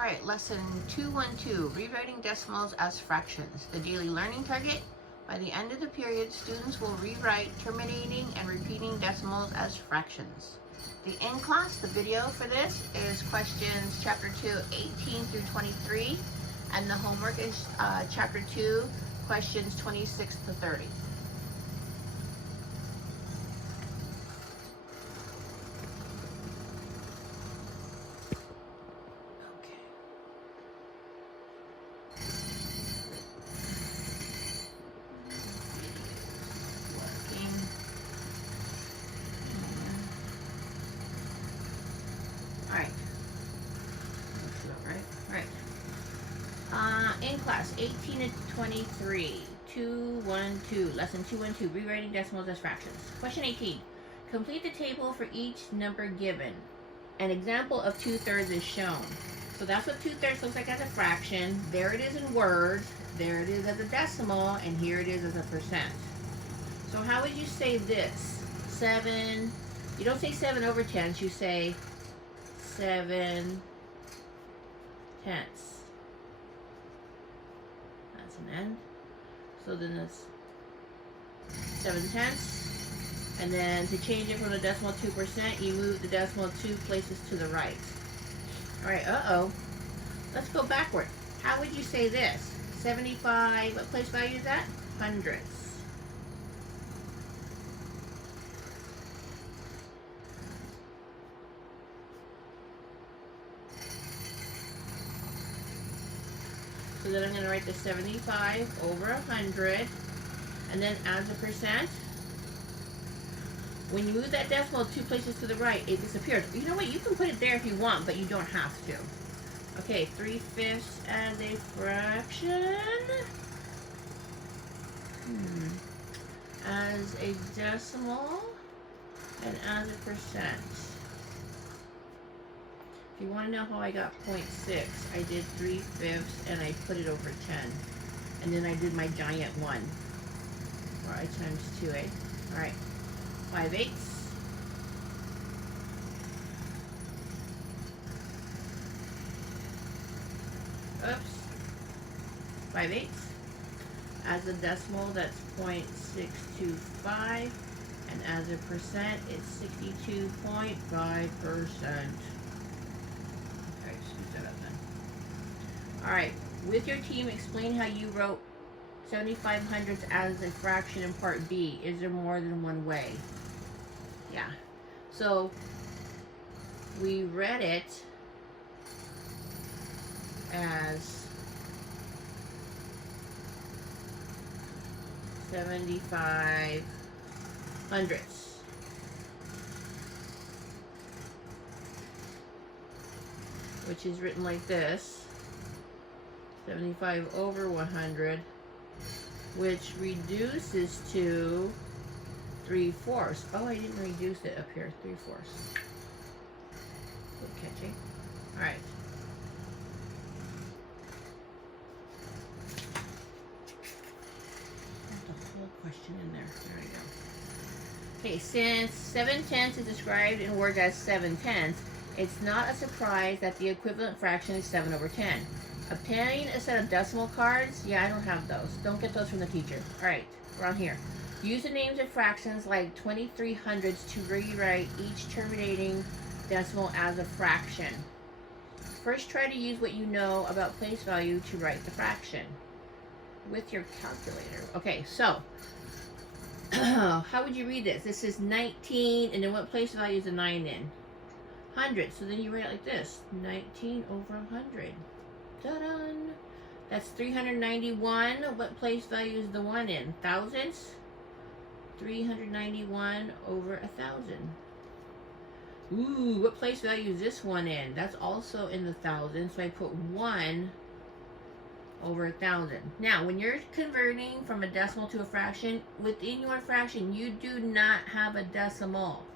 All right, lesson 212, rewriting decimals as fractions. The daily learning target. By the end of the period, students will rewrite terminating and repeating decimals as fractions. The in-class, the video for this is questions chapter 2, 18 through 23, and the homework is chapter 2, questions 26 to 30. In class, 18 to 23, 212, lesson 212, rewriting decimals as fractions. Question 18, complete the table for each number given. An example of 2/3 is shown. So that's what 2/3 looks like as a fraction. There it is in words, there it is as a decimal, and here it is as a percent. So how would you say this? 7, you don't say 7/10, you say 7/10. An end. So then it's 7/10. And then to change it from the decimal 2%, you move the decimal 2 places to the right. Alright, let's go backward. How would you say this? 75, what place value is that? Hundredths. So then I'm going to write the 75 over 100, and then as a percent, when you move that decimal 2 places to the right, it disappears. You know what, you can put it there if you want, but you don't have to. Okay, 3/5 as a fraction. As a decimal, and as a percent. If you want to know how I got 0.6, I did 3/5 and I put it over 10. And then I did my giant 1. Or I times 2, Alright. 5/8. Oops. 5/8. As a decimal, that's 0.625. And as a percent, it's 62.5%. Alright, with your team, explain how you wrote 75/100 as a fraction in part B. Is there more than one way? Yeah. So, we read it as 75/100. Which is written like this. 75 over 100, which reduces to 3/4. Oh, I didn't reduce it up here. 3/4. Good catchy. All right. Put the whole question in there. There we go. Okay, since 7/10 is described in words as 7/10, it's not a surprise that the equivalent fraction is 7/10. Obtain a set of decimal cards. Yeah, I don't have those. Don't get those from the teacher. Alright, we're on here. Use the names of fractions like 23/100 to rewrite each terminating decimal as a fraction. First, try to use what you know about place value to write the fraction with your calculator. Okay, so how would you read this? This is 19, and then what place value is the 9 in? 100. So then you write it like this. 19 over 100. Ta-da! That's 391. What place value is the 1 in? Thousands? 391 over 1,000. Ooh, what place value is this 1 in? That's also in the thousands, so I put 1 over 1,000. Now, when you're converting from a decimal to a fraction, within your fraction, you do not have a decimal.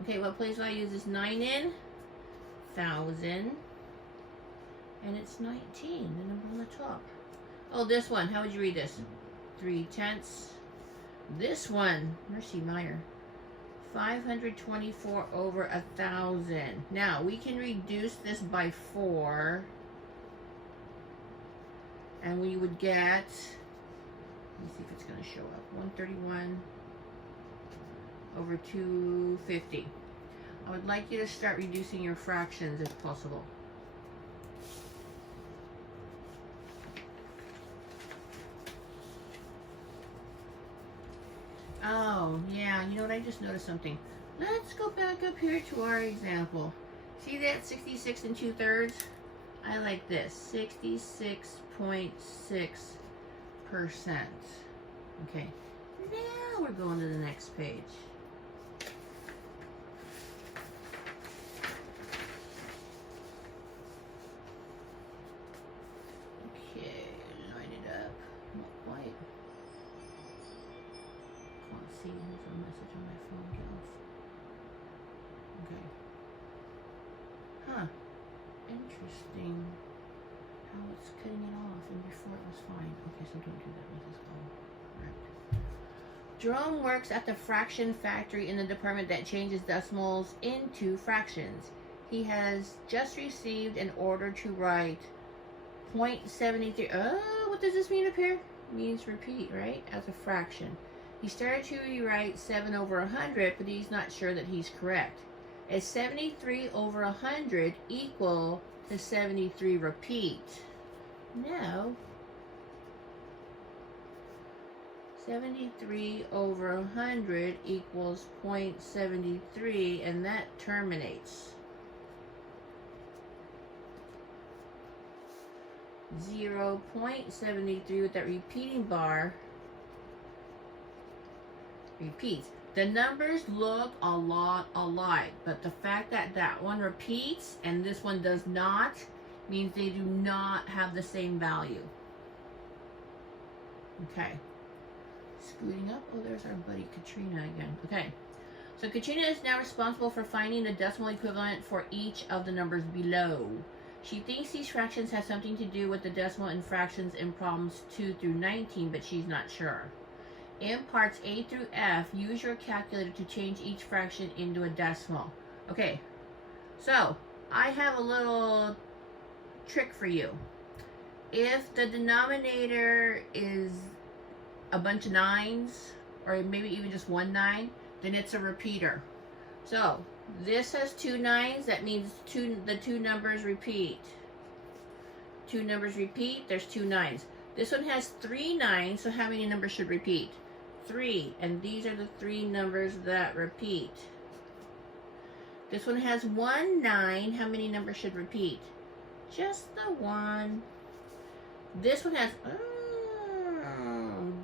Okay, what place value is this 9 in? 1,000. And it's 19, the number on the top. Oh, this one, how would you read this? 3/10. This one, Mercy Meyer, 524 over 1,000. Now, we can reduce this by 4. And we would get, let me see if it's going to show up, 131 over 250. I would like you to start reducing your fractions if possible. Oh, yeah, you know what, I just noticed something. Let's go back up here to our example. See that 66 2/3? I like this, 66.6%. Okay, now we're going to the next page. Okay, line it up. Not quite. Can't see, there's a message on my phone, girls. Okay. Huh. Interesting how it's cutting it off, and before it was fine. Okay, so don't do that with this call. Right. Jerome works at the fraction factory in the department that changes decimals into fractions. He has just received an order to write 0.73. Oh, what does this mean up here? It means repeat, right? As a fraction. He started to rewrite 7 over 100, but he's not sure that he's correct. Is 73 over 100 equal to 73 repeat? No. 73 over 100 equals 0.73, and that terminates. 0.73 with that repeating bar repeats. The numbers look a lot alike, but the fact that that one repeats and this one does not means they do not have the same value. Okay. Scooting up. Oh, there's our buddy Katrina again. Okay. So Katrina is now responsible for finding the decimal equivalent for each of the numbers below. She thinks these fractions have something to do with the decimal and fractions in problems 2 through 19, but she's not sure. In parts A through F, use your calculator to change each fraction into a decimal. Okay, so I have a little trick for you. If the denominator is a bunch of 9s, or maybe even just 1 9, then it's a repeater. So this has 2 9s, that means the two numbers repeat. 2 numbers repeat, there's 2 9s. This one has 3 9s, so how many numbers should repeat? 3, and these are the 3 numbers that repeat. This one has 1 9, how many numbers should repeat? Just the 1. This one has,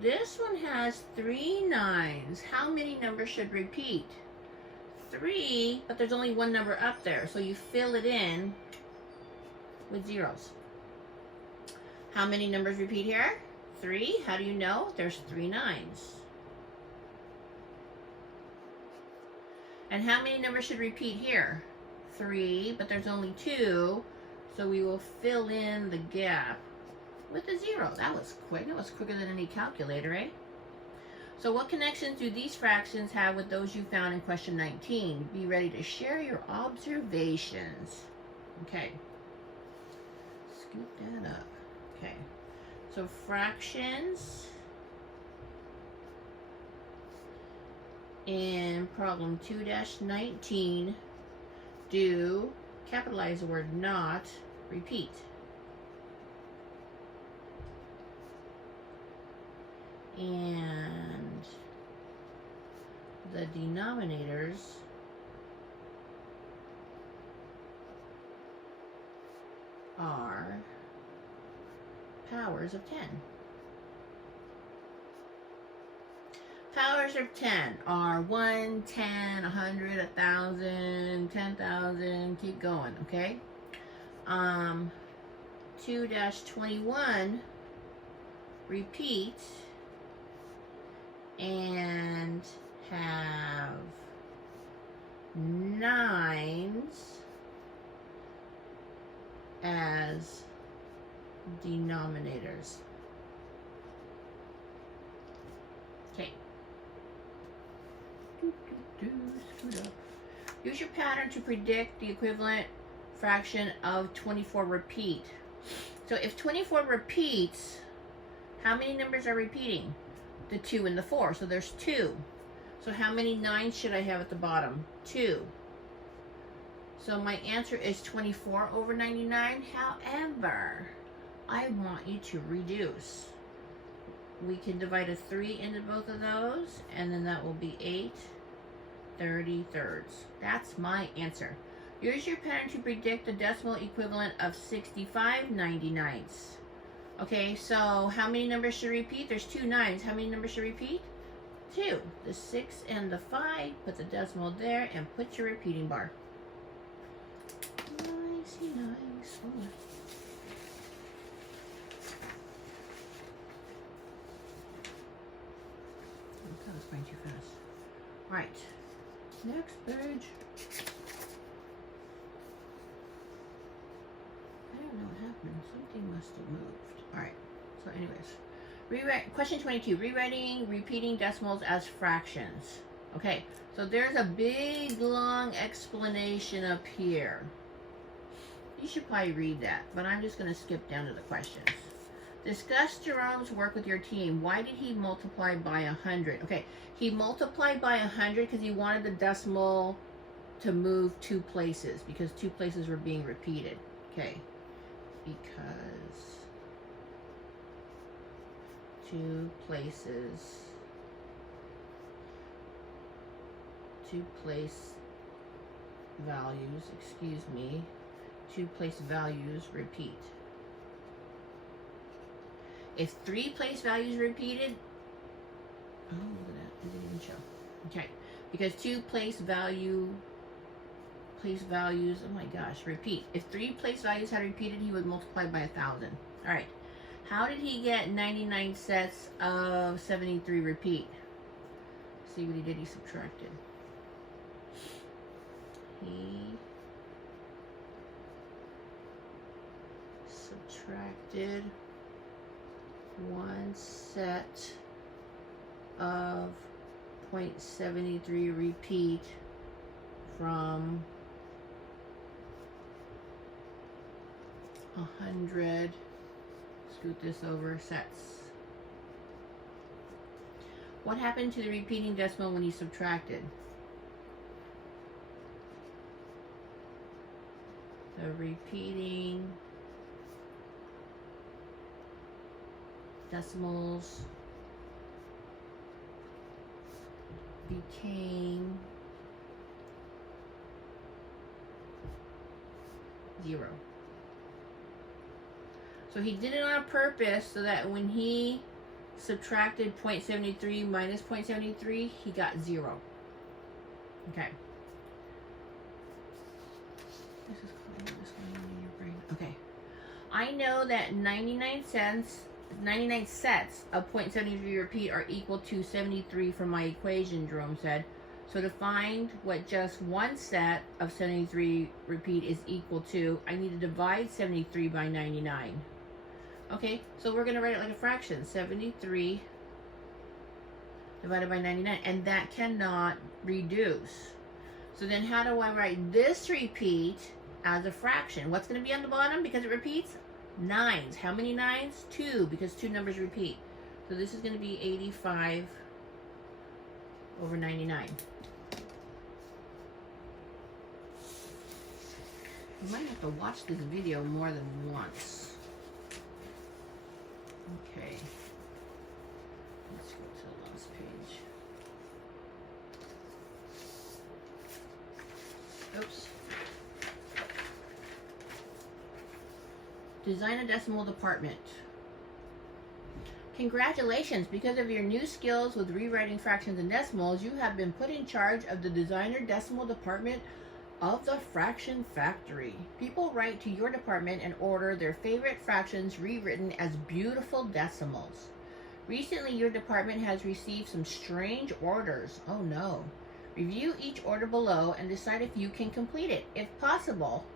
this one has 3 9s. How many numbers should repeat? 3, but there's only 1 number up there, so you fill it in with zeros. How many numbers repeat here? 3. How do you know? There's 3 9s. And how many numbers should repeat here? 3, but there's only 2, so we will fill in the gap with a 0. That was quick. That was quicker than any calculator, eh? So what connections do these fractions have with those you found in question 19? Be ready to share your observations. Okay. Scoot that up. Okay. So fractions in problem 2-19 do, capitalize the word not, repeat. And the denominators are powers of 10. Powers of 10 are 1, 10, 100, 1,000, 10,000, keep going, okay? 2-21 repeat and have 9s as denominators. Okay. Use your pattern to predict the equivalent fraction of 24 repeat. So if 24 repeats, how many numbers are repeating? The 2 and the 4. So there's 2. So how many 9s should I have at the bottom? 2. So my answer is 24 over 99. However, I want you to reduce. We can divide a 3 into both of those, and then that will be 8/33. That's my answer. Use your pattern to predict the decimal equivalent of 65/99. Okay, so how many numbers should repeat? There's 2 9s. How many numbers should repeat? 2. The 6 and the 5. Put the decimal there and put your repeating bar. Nice. Oh. That was going too fast. Right. Next page. I don't know what happened. Something must have moved. Alright. So anyways. Question 22. Rewriting repeating decimals as fractions. Okay. So there's a big long explanation up here. You should probably read that. But I'm just going to skip down to the questions. Discuss Jerome's work with your team. Why did he multiply by 100? Okay, he multiplied by 100 because he wanted the decimal to move 2 places because 2 places were being repeated. Okay, because 2 places, 2 place values, 2 place values repeat. If 3 place values repeated, oh, look at that, it didn't even show. Okay, because 2 place values, oh my gosh, repeat. If 3 place values had repeated, he would multiply by 1,000. All right, how did he get 99 sets of 73 repeat? See what he did, he subtracted. He subtracted 1 set of 0.73 repeat from 100, scoot this over, sets. What happened to the repeating decimal when he subtracted? The repeating decimals became 0. So he did it on purpose so that when he subtracted 0.73 minus 0.73, he got 0. Okay. This is going on in your brain. Okay. I know that 99 sets of 0.73 repeat are equal to 73 from my equation, Jerome said. So to find what just 1 set of 73 repeat is equal to, I need to divide 73 by 99. Okay, so we're going to write it like a fraction. 73 divided by 99. And that cannot reduce. So then how do I write this repeat as a fraction? What's going to be on the bottom because it repeats? 9s. How many 9s? 2, because 2 numbers repeat. So this is going to be 85 over 99. You might have to watch this video more than once. Okay. Let's go to the last page. Oops. Design a decimal department. Congratulations! Because of your new skills with rewriting fractions and decimals, you have been put in charge of the designer decimal department of the Fraction Factory. People write to your department and order their favorite fractions rewritten as beautiful decimals. Recently, your department has received some strange orders. Oh no. Review each order below and decide if you can complete it. If possible,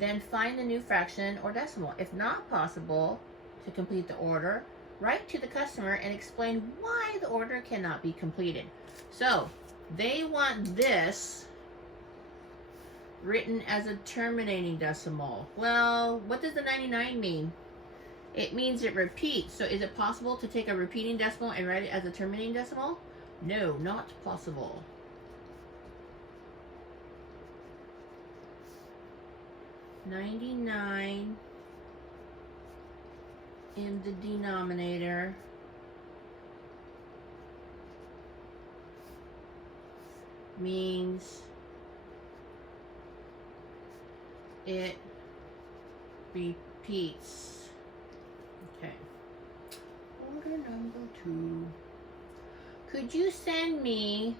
then find the new fraction or decimal. If not possible to complete the order, write to the customer and explain why the order cannot be completed. So, they want this written as a terminating decimal. Well, what does the 99 mean? It means it repeats. So is it possible to take a repeating decimal and write it as a terminating decimal? No, not possible. $99 in the denominator means it repeats. Okay. Order number 2. Could you send me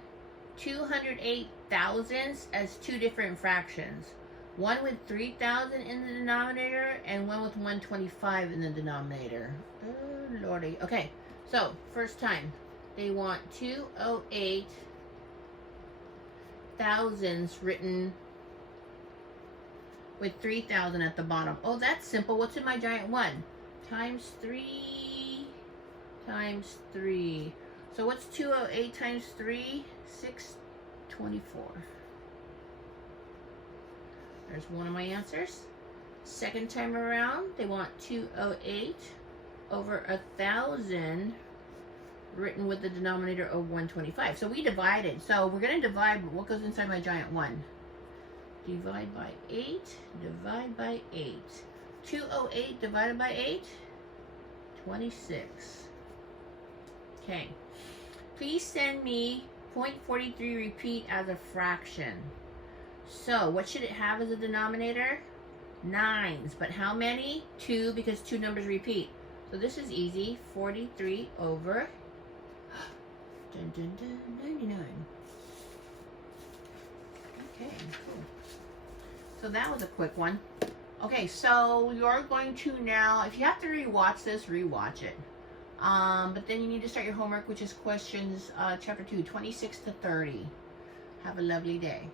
208 thousandths as 2 different fractions? One with 3,000 in the denominator and one with 125 in the denominator. Oh, lordy. Okay, so first time. They want 208 thousandths written with 3,000 at the bottom. Oh, that's simple. What's in my giant 1? Times 3 times 3. So what's 208 times 3? 624. There's one of my answers. Second time around, they want 208 over 1,000 written with the denominator of 125. So we divided. So we're going to divide, but what goes inside my giant 1? Divide by 8, divide by 8. 208 divided by 8, 26. Okay. Please send me 0.43 repeat as a fraction. So what should it have as a denominator? 9s. But how many? 2, because 2 numbers repeat. So this is easy. 43 over 99. Okay, cool. So that was a quick one. Okay, so you're going to now, if you have to rewatch this, rewatch it. But then you need to start your homework, which is questions chapter 2, 26 to 30. Have a lovely day.